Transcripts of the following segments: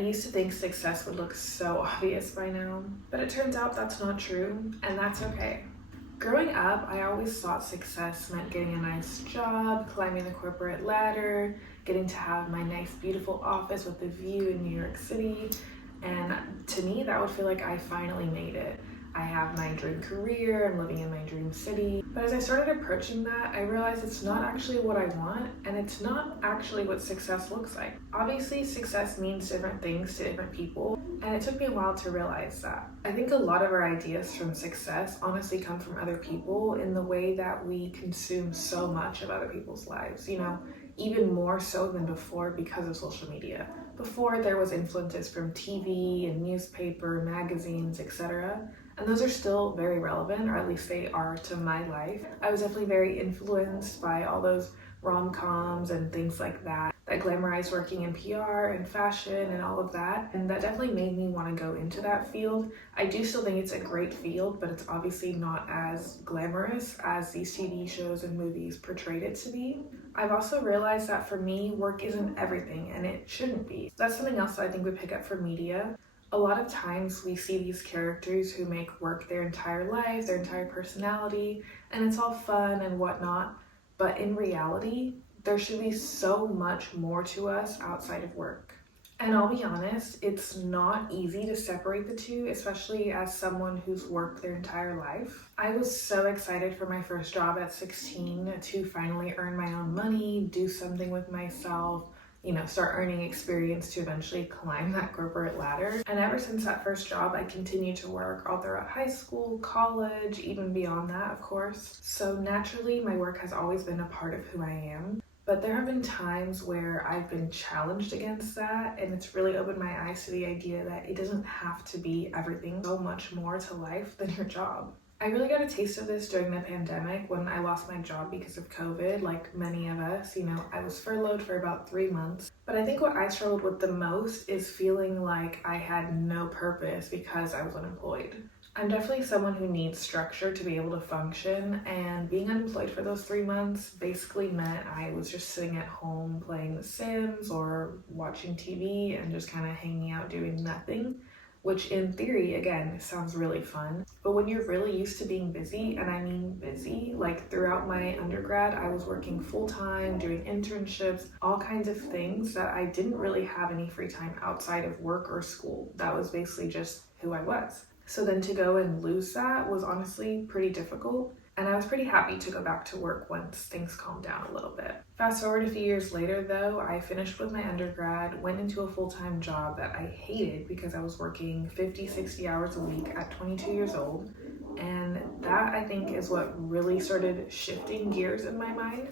used to think success would look so obvious by now, but it turns out that's not true, and that's okay. Growing up, I always thought success meant getting a nice job, climbing the corporate ladder, getting to have my nice, beautiful office with a view in New York City, and to me, that would feel like I finally made it. I have my dream career, I'm living in my dream city. But as I started approaching that, I realized it's not actually what I want, and it's not actually what success looks like. Obviously, success means different things to different people, and it took me a while to realize that. I think a lot of our ideas from success honestly come from other people in the way that we consume so much of other people's lives, even more so than before because of social media. Before, there was influences from TV and newspaper, magazines, etc. And those are still very relevant, or at least they are to my life. I was definitely very influenced by all those rom-coms and things like that glamorized working in PR and fashion and all of that. And that definitely made me want to go into that field. I do still think it's a great field, but it's obviously not as glamorous as these TV shows and movies portrayed it to be. I've also realized that for me, work isn't everything, and it shouldn't be. That's something else that I think we pick up from media. A lot of times we see these characters who make work their entire life, their entire personality, and it's all fun and whatnot. But in reality, there should be so much more to us outside of work. And I'll be honest, it's not easy to separate the two, especially as someone who's worked their entire life. I was so excited for my first job at 16 to finally earn my own money, do something with myself, start earning experience to eventually climb that corporate ladder. And ever since that first job, I continued to work all throughout high school, college, even beyond that, of course. So naturally, my work has always been a part of who I am. But there have been times where I've been challenged against that, and it's really opened my eyes to the idea that it doesn't have to be everything, so much more to life than your job. I really got a taste of this during the pandemic when I lost my job because of COVID, like many of us. I was furloughed for about 3 months. But I think what I struggled with the most is feeling like I had no purpose because I was unemployed. I'm definitely someone who needs structure to be able to function, and being unemployed for those 3 months basically meant I was just sitting at home playing The Sims or watching TV and just kind of hanging out doing nothing. Which in theory, again, sounds really fun. But when you're really used to being busy, and I mean busy, like throughout my undergrad, I was working full-time, doing internships, all kinds of things that I didn't really have any free time outside of work or school. That was basically just who I was. So then to go and lose that was honestly pretty difficult. And I was pretty happy to go back to work once things calmed down a little bit. Fast forward a few years later though, I finished with my undergrad, went into a full-time job that I hated because I was working 50, 60 hours a week at 22 years old. And that I think is what really started shifting gears in my mind,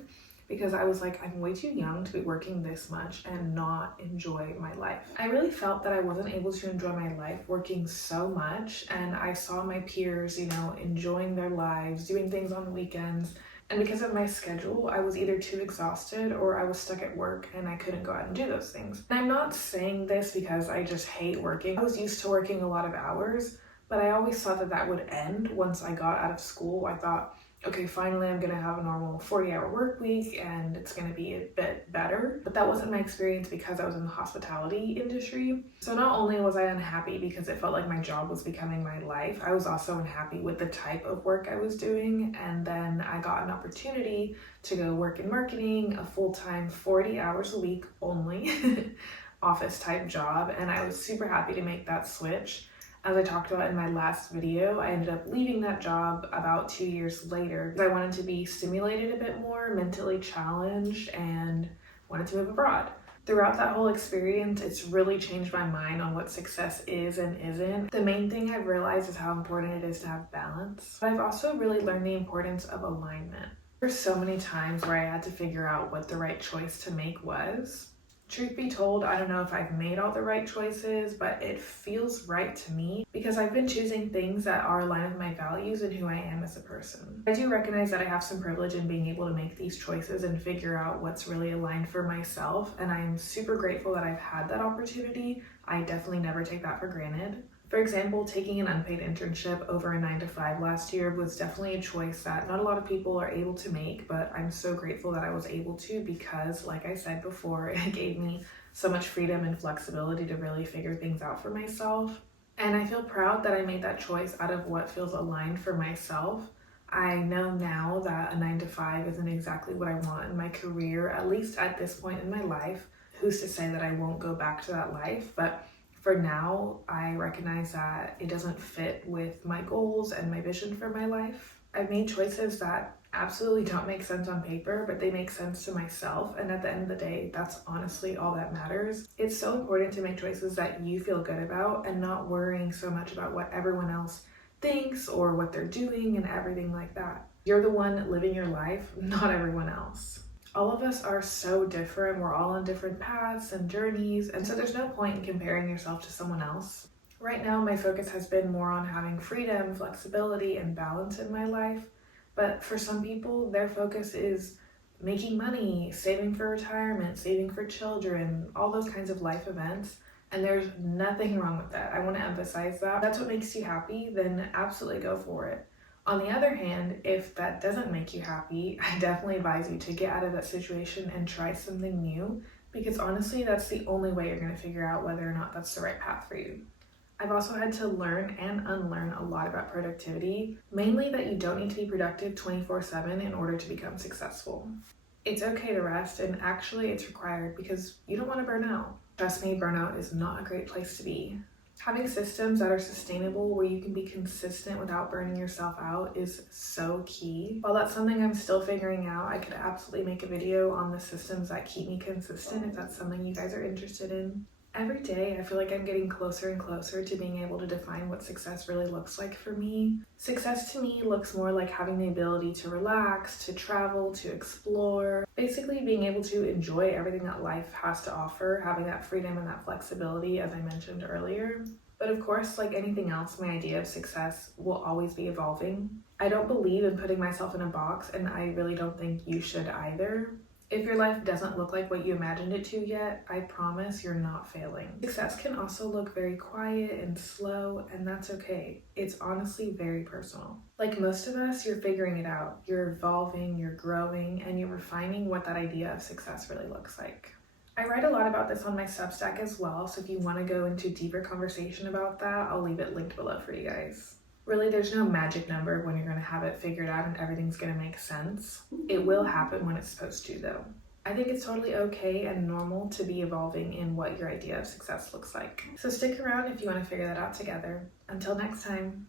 because I was like, I'm way too young to be working this much and not enjoy my life. I really felt that I wasn't able to enjoy my life working so much, and I saw my peers, enjoying their lives, doing things on the weekends, and because of my schedule, I was either too exhausted or I was stuck at work and I couldn't go out and do those things. And I'm not saying this because I just hate working. I was used to working a lot of hours, but I always thought that that would end once I got out of school. I thought, okay, finally I'm gonna have a normal 40-hour work week and it's gonna be a bit better. But that wasn't my experience because I was in the hospitality industry. So not only was I unhappy because it felt like my job was becoming my life, I was also unhappy with the type of work I was doing. And then I got an opportunity to go work in marketing, a full-time 40 hours a week only office type job. And I was super happy to make that switch. As I talked about in my last video, I ended up leaving that job about 2 years later because I wanted to be stimulated a bit more, mentally challenged, and wanted to move abroad. Throughout that whole experience, it's really changed my mind on what success is and isn't. The main thing I've realized is how important it is to have balance. But I've also really learned the importance of alignment. There's so many times where I had to figure out what the right choice to make was. Truth be told, I don't know if I've made all the right choices, but it feels right to me because I've been choosing things that are aligned with my values and who I am as a person. I do recognize that I have some privilege in being able to make these choices and figure out what's really aligned for myself, and I'm super grateful that I've had that opportunity. I definitely never take that for granted. For example, taking an unpaid internship over a 9-to-5 last year was definitely a choice that not a lot of people are able to make, but I'm so grateful that I was able to because, like I said before, it gave me so much freedom and flexibility to really figure things out for myself. And I feel proud that I made that choice out of what feels aligned for myself. I know now that a 9 to 5 isn't exactly what I want in my career, at least at this point in my life. Who's to say that I won't go back to that life? But for now, I recognize that it doesn't fit with my goals and my vision for my life. I've made choices that absolutely don't make sense on paper, but they make sense to myself. And at the end of the day, that's honestly all that matters. It's so important to make choices that you feel good about and not worrying so much about what everyone else thinks or what they're doing and everything like that. You're the one living your life, not everyone else. All of us are so different. We're all on different paths and journeys, and so there's no point in comparing yourself to someone else. Right now, my focus has been more on having freedom, flexibility, and balance in my life. But for some people, their focus is making money, saving for retirement, saving for children, all those kinds of life events. And there's nothing wrong with that. I want to emphasize that. If that's what makes you happy, then absolutely go for it. On the other hand, if that doesn't make you happy, I definitely advise you to get out of that situation and try something new, because honestly, that's the only way you're going to figure out whether or not that's the right path for you. I've also had to learn and unlearn a lot about productivity, mainly that you don't need to be productive 24/7 in order to become successful. It's okay to rest, and actually it's required because you don't want to burn out. Trust me, burnout is not a great place to be. Having systems that are sustainable where you can be consistent without burning yourself out is so key. While that's something I'm still figuring out, I could absolutely make a video on the systems that keep me consistent if that's something you guys are interested in. Every day, I feel like I'm getting closer and closer to being able to define what success really looks like for me. Success to me looks more like having the ability to relax, to travel, to explore. Basically, being able to enjoy everything that life has to offer, having that freedom and that flexibility, as I mentioned earlier. But of course, like anything else, my idea of success will always be evolving. I don't believe in putting myself in a box, and I really don't think you should either. If your life doesn't look like what you imagined it to yet, I promise you're not failing. Success can also look very quiet and slow, and that's okay. It's honestly very personal. Like most of us, you're figuring it out. You're evolving, you're growing, and you're refining what that idea of success really looks like. I write a lot about this on my Substack as well, so if you want to go into deeper conversation about that, I'll leave it linked below for you guys. Really, there's no magic number when you're going to have it figured out and everything's going to make sense. It will happen when it's supposed to, though. I think it's totally okay and normal to be evolving in what your idea of success looks like. So stick around if you want to figure that out together. Until next time.